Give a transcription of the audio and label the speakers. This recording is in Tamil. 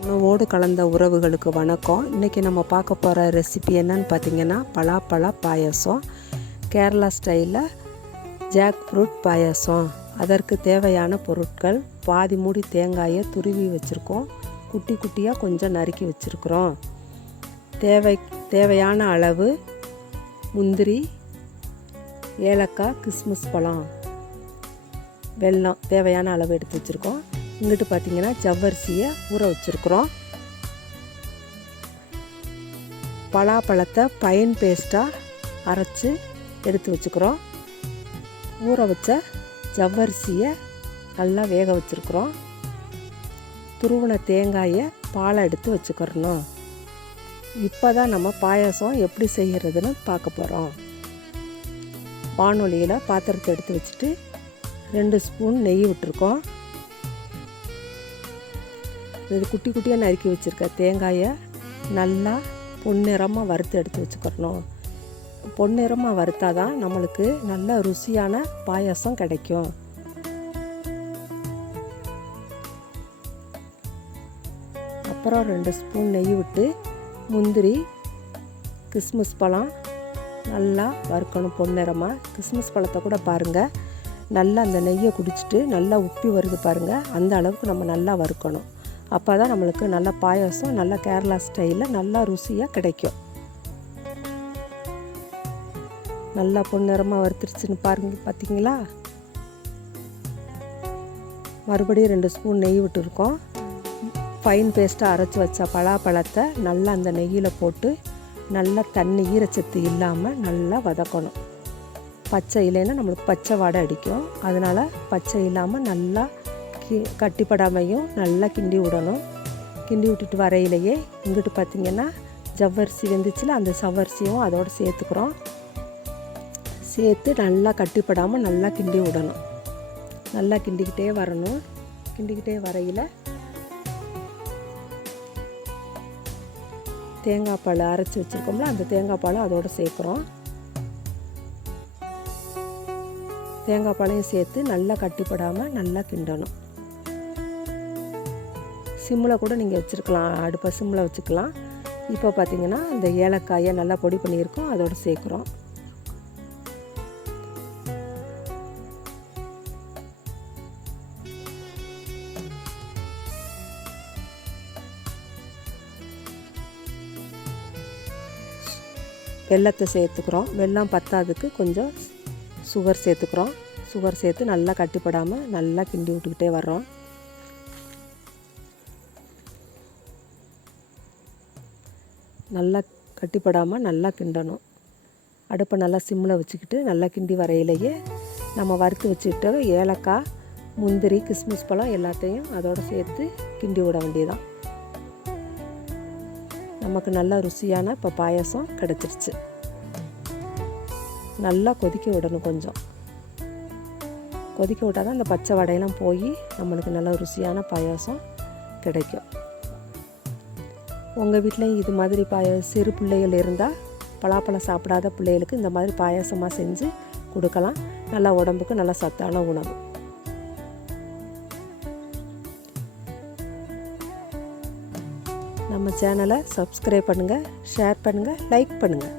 Speaker 1: உணவோடு கலந்த உறவுகளுக்கு வணக்கம். இன்றைக்கி நம்ம பார்க்க போகிற ரெசிபி என்னன்னு பார்த்தீங்கன்னா பலாப்பழ பாயாசம். கேரளா ஸ்டைலில் ஜாக் ஃப்ரூட் பாயாசம். அதற்கு தேவையான பொருட்கள் பாதி மூடி தேங்காயை துருவி வச்சுருக்கோம். குட்டி குட்டியாக கொஞ்சம் நறுக்கி வச்சுருக்குறோம். தேவை தேவையான அளவு முந்திரி ஏலக்காய் கிஸ்மிஸ் பழம் வெல்லம் தேவையான அளவு எடுத்து வச்சுருக்கோம். இங்கிட்டு பார்த்தீங்கன்னா ஜவ்வரிசியை ஊற வச்சுருக்குறோம். பலாப்பழத்தை பைன் பேஸ்ட்டாக அரைச்சி எடுத்து வச்சுக்கிறோம். ஊற வச்ச ஜவ்வரிசியை நல்லா வேக வச்சுருக்குறோம். துருவன தேங்காயை பாலை எடுத்து வச்சுக்கிறணும். இப்போ தான் நம்ம பாயாசம் எப்படி செய்கிறதுன்னு பார்க்க போகிறோம் வானொலியில் பாத்திரத்தை எடுத்து வச்சுட்டு ரெண்டு ஸ்பூன் நெய் விட்டுருக்கோம். இது குட்டி குட்டியாக நறுக்கி வச்சுருக்க தேங்காயை நல்லா பொன்னிறமாக வறுத்து எடுத்து வச்சுக்கிறணும். பொன்னிறமாக வறுத்தால் தான் நம்மளுக்கு நல்ல ருசியான பாயாசம் கிடைக்கும். அப்புறம் ரெண்டு ஸ்பூன் நெய் விட்டு முந்திரி கிஸ்மிஸ் பழம் நல்லா வறுக்கணும் பொன்னிறமாக கிஸ்மிஸ் பழத்தை கூட பாருங்கள் நல்லா அந்த நெய்யை குடிச்சிட்டு நல்லா உப்பி வருது பாருங்கள் அந்த அளவுக்கு நம்ம நல்லா வறுக்கணும். அப்போ தான் நம்மளுக்கு நல்ல பாயாசம் நல்ல கேரளா ஸ்டைலில் நல்லா ருசியாக கிடைக்கும். நல்லா பொன்னிறமாக வறுத்துருச்சுன்னு பாருங்க பார்த்தீங்களா மறுபடியும் ரெண்டு ஸ்பூன் நெய் விட்டுருக்கோம். ஃபைன் பேஸ்ட்டாக அரைச்சி வச்ச பலாப்பழத்தை நல்லா அந்த நெய்யில் போட்டு நல்லா தண்ணி ஈரச்சத்து இல்லாமல் நல்லா வதக்கணும். பச்சை இல்லைன்னா நம்மளுக்கு பச்சை வாடை அடிக்கும். அதனால் பச்சை இல்லாமல் நல்லா கி கட்டிப்படாமையும் நல்லா கிண்டி விடணும். கிண்டி விட்டுட்டு வரையிலேயே இங்கிட்டு பார்த்திங்கன்னா ஜவ்வரிசி வெந்துச்சுல அந்த சவ்வரிசியும் அதோடு சேர்த்துக்கிறோம். சேர்த்து நல்லா கட்டிப்படாமல் நல்லா கிண்டி விடணும். நல்லா கிண்டிக்கிட்டே வரணும். கிண்டிக்கிட்டே வரையில் தேங்காய் பால் அரைச்சி வச்சுருக்கோம்ல அந்த தேங்காய் பாலும் அதோடு சேர்க்குறோம். தேங்காய் பாலையும் சேர்த்து நல்லா கட்டிப்படாமல் நல்லா கிண்டணும். சிம்மில் கூட நீங்கள் வச்சுருக்கலாம் அடுப்பை சிம்மில் வச்சுக்கலாம். இப்போ பார்த்தீங்கன்னா இந்த ஏலக்காயை நல்லா பொடி பண்ணியிருக்கோம் அதோடு சேர்க்குறோம். வெள்ளத்தை சேர்த்துக்கிறோம். வெள்ளம் பத்தாதுக்கு கொஞ்சம் சுகர் சேர்த்துக்கிறோம். சுகர் சேர்த்து நல்லா கட்டிப்படாமல் நல்லா கிண்டி விட்டுக்கிட்டே வர்றோம். நல்லா கட்டிப்படாமல் நல்லா கிண்டணும். அடுப்பை நல்லா சிம்மில் வச்சுக்கிட்டு நல்லா கிண்டி வரையிலேயே நம்ம வறுத்து வச்சுக்கிட்ட ஏலக்காய் முந்திரி கிஸ்மிஸ் பழம் எல்லாத்தையும் அதோடு சேர்த்து கிண்டி விட வேண்டியதான் நமக்கு நல்ல ருசியான இப்போ பாயசம் கிடச்சிருச்சு. நல்லா கொதிக்க விடணும் கொஞ்சம். கொதிக்க விட்டால் தான் அந்த பச்சை வடையெல்லாம் போய் நம்மளுக்கு நல்ல ருசியான பாயாசம் கிடைக்கும். உங்கள் வீட்டில் இது மாதிரி பாய சிறு பிள்ளைகள் இருந்தால் பலாப்பழம் சாப்பிடாத பிள்ளைகளுக்கு இந்த மாதிரி பாயாசமாக செஞ்சு கொடுக்கலாம். நல்லா உடம்புக்கு நல்ல சத்தான உணவு. நம்ம சேனலை சப்ஸ்கிரைப் பண்ணுங்கள் ஷேர் பண்ணுங்கள் லைக் பண்ணுங்கள்